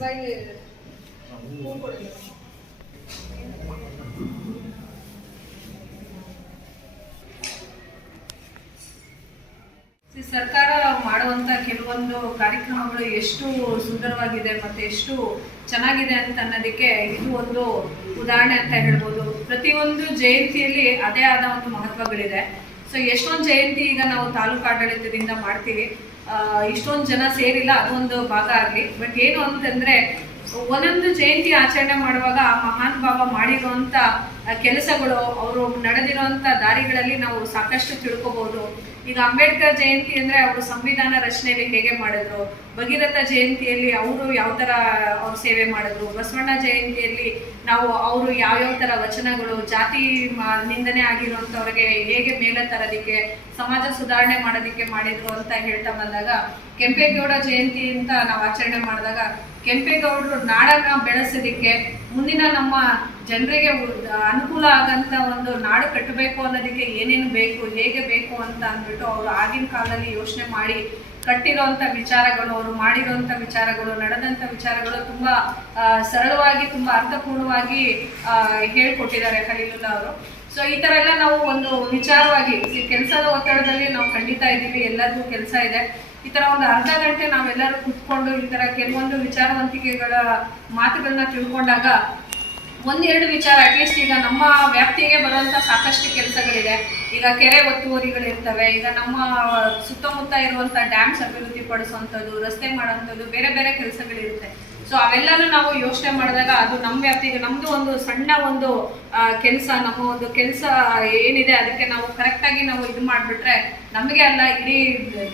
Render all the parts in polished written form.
ಸರ್ಕಾರ ಮಾಡುವಂತ ಕೆಲವೊಂದು ಕಾರ್ಯಕ್ರಮಗಳು ಎಷ್ಟು ಸುಂದರವಾಗಿದೆ ಮತ್ತೆ ಎಷ್ಟು ಚೆನ್ನಾಗಿದೆ ಅಂತ ಅನ್ನೋದಕ್ಕೆ ಇದು ಒಂದು ಉದಾಹರಣೆ ಅಂತ ಹೇಳ್ಬೋದು. ಪ್ರತಿಯೊಂದು ಜಯಂತಿಯಲ್ಲಿ ಅದೇ ಆದ ಒಂದು ಮಹತ್ವಗಳಿದೆ. ಸೊ ಎಷ್ಟೊಂದು ಜಯಂತಿ ಈಗ ನಾವು ತಾಲೂಕು ಆಡಳಿತದಿಂದ ಮಾಡ್ತೀವಿ, ಇಷ್ಟೊಂದು ಜನ ಸೇರಿಲ್ಲ, ಅದೊಂದು ಭಾಗ ಆಗಲಿ. ಬಟ್ ಏನು ಅಂತಂದ್ರೆ ಒಂದೊಂದು ಜಯಂತಿ ಆಚರಣೆ ಮಾಡುವಾಗ ಆ ಮಹಾನ್ ಭಾವ ಮಾಡಿರುವಂತ ಕೆಲಸಗಳು, ಅವರು ನಡೆದಿರುವಂತ ದಾರಿಗಳಲ್ಲಿ ನಾವು ಸಾಕಷ್ಟು ತಿಳ್ಕೊಬಹುದು. ಈಗ ಅಂಬೇಡ್ಕರ್ ಜಯಂತಿ ಅಂದ್ರೆ ಅವರು ಸಂವಿಧಾನ ರಚನೆಯಲ್ಲಿ ಹೇಗೆ ಮಾಡಿದ್ರು, ಭಗೀರಥ ಜಯಂತಿಯಲ್ಲಿ ಅವರು ಯಾವ ತರ ಅವ್ರು ಸೇವೆ ಮಾಡಿದ್ರು, ಬಸವಣ್ಣ ಜಯಂತಿಯಲ್ಲಿ ನಾವು ಅವರು ಯಾವ್ಯಾವ ತರ ವಚನಗಳು, ಜಾತಿ ನಿಂದನೆ ಆಗಿರುವಂತವ್ರಿಗೆ ಹೇಗೆ ಮೇಲೆ ತರೋದಿಕ್ಕೆ, ಸಮಾಜ ಸುಧಾರಣೆ ಮಾಡೋದಿಕ್ಕೆ ಮಾಡಿದ್ರು ಅಂತ ಹೇಳ್ತಾ ಬಂದಾಗ, ಕೆಂಪೇಗೌಡ ಜಯಂತಿ ಅಂತ ನಾವು ಆಚರಣೆ ಮಾಡಿದಾಗ ಕೆಂಪೇಗೌಡರು ನಾಡನ್ನ ಬೆಳೆಸೋದಿಕ್ಕೆ, ಮುಂದಿನ ನಮ್ಮ ಜನರಿಗೆ ಅನುಕೂಲ ಆಗಂತ ಒಂದು ನಾಡು ಕಟ್ಟಬೇಕು ಅನ್ನೋದಕ್ಕೆ ಏನೇನು ಬೇಕು, ಹೇಗೆ ಬೇಕು ಅಂತ ಅಂದ್ಬಿಟ್ಟು ಅವರು ಆಗಿನ ಕಾಲದಲ್ಲಿ ಯೋಚನೆ ಮಾಡಿ ಕಟ್ಟಿರೋಂಥ ವಿಚಾರಗಳು, ಅವರು ಮಾಡಿರೋಂಥ ವಿಚಾರಗಳು, ನಡೆದಂಥ ವಿಚಾರಗಳು ತುಂಬಾ ಸರಳವಾಗಿ, ತುಂಬಾ ಅರ್ಥಪೂರ್ಣವಾಗಿ ಹೇಳ್ಕೊಟ್ಟಿದ್ದಾರೆ ಖಲೀಲುಲ್ಲಾ ಅವರು. ಸೊ ಈ ತರ ಎಲ್ಲ ನಾವು ಒಂದು ವಿಚಾರವಾಗಿ ಕೆಲಸದ ಒತ್ತಡದಲ್ಲಿ ನಾವು ಖಂಡಿತ ಇದ್ದೀವಿ, ಎಲ್ಲರಿಗೂ ಕೆಲಸ ಇದೆ. ಈ ತರ ಒಂದು ಅರ್ಧ ಗಂಟೆ ನಾವೆಲ್ಲರೂ ಕುತ್ಕೊಂಡು ಈ ತರ ಕೆಲವೊಂದು ವಿಚಾರವಂತಿಕೆಗಳ ಮಾತುಗಳನ್ನ ತಿಳ್ಕೊಂಡಾಗ ಒಂದೆರಡು ವಿಚಾರ ಅಟ್ಲೀಸ್ಟ್ ಈಗ ನಮ್ಮ ವ್ಯಾಪ್ತಿಗೆ ಬರುವಂತ ಸಾಕಷ್ಟು ಕೆಲಸಗಳಿದೆ. ಈಗ ಕೆರೆ ಒತ್ತುವರಿಗಳಿರ್ತವೆ, ಈಗ ನಮ್ಮ ಸುತ್ತಮುತ್ತ ಇರುವಂತ ಡ್ಯಾಮ್ಸ್ ಅಭಿವೃದ್ಧಿ ಪಡಿಸುವಂಥದ್ದು, ರಸ್ತೆ ಮಾಡುವಂಥದ್ದು, ಬೇರೆ ಬೇರೆ ಕೆಲಸಗಳಿರುತ್ತೆ. ಸೊ ಅವೆಲ್ಲನೂ ನಾವು ಯೋಚನೆ ಮಾಡಿದಾಗ ಅದು ನಮ್ಮ ವ್ಯಾಪ್ತಿಗೆ, ನಮ್ದು ಒಂದು ಸಣ್ಣ ಒಂದು ಕೆಲಸ, ನಮ್ಮ ಒಂದು ಕೆಲಸ ಏನಿದೆ ಅದಕ್ಕೆ ನಾವು ಕರೆಕ್ಟಾಗಿ ನಾವು ಇದು ಮಾಡಿಬಿಟ್ರೆ ನಮಗೆ ಅಲ್ಲ ಇಡೀ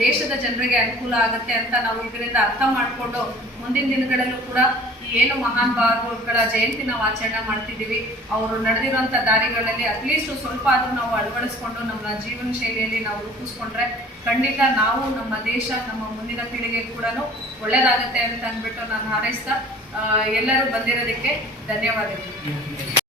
ದೇಶದ ಜನರಿಗೆ ಅನುಕೂಲ ಆಗುತ್ತೆ ಅಂತ ನಾವು ಇದರಿಂದ ಅರ್ಥ ಮಾಡಿಕೊಂಡು ಮುಂದಿನ ದಿನಗಳಲ್ಲೂ ಕೂಡ ಏನು ಮಹಾನ್ ಭಾವುಗಳ ಜಯಂತಿ ನಾವು ಆಚರಣೆ ಮಾಡ್ತಿದ್ದೀವಿ, ಅವರು ನಡೆದಿರುವಂಥ ದಾರಿಗಳಲ್ಲಿ ಅಟ್ಲೀಸ್ಟ್ ಸ್ವಲ್ಪ ಆದರೂ ನಾವು ಅಳವಡಿಸ್ಕೊಂಡು ನಮ್ಮ ಜೀವನ ಶೈಲಿಯಲ್ಲಿ ನಾವು ರೂಪಿಸ್ಕೊಂಡ್ರೆ ಖಂಡಿತ ನಾವು, ನಮ್ಮ ದೇಶ, ನಮ್ಮ ಮುಂದಿನ ಪೀಳಿಗೆ ಕೂಡ ಒಳ್ಳೇದಾಗುತ್ತೆ ಅಂತ ಅಂದ್ಬಿಟ್ಟು ನಾನು ಹಾರೈಸ್ತಾ ಎಲ್ಲರೂ ಬಂದಿರೋದಕ್ಕೆ ಧನ್ಯವಾದಗಳು.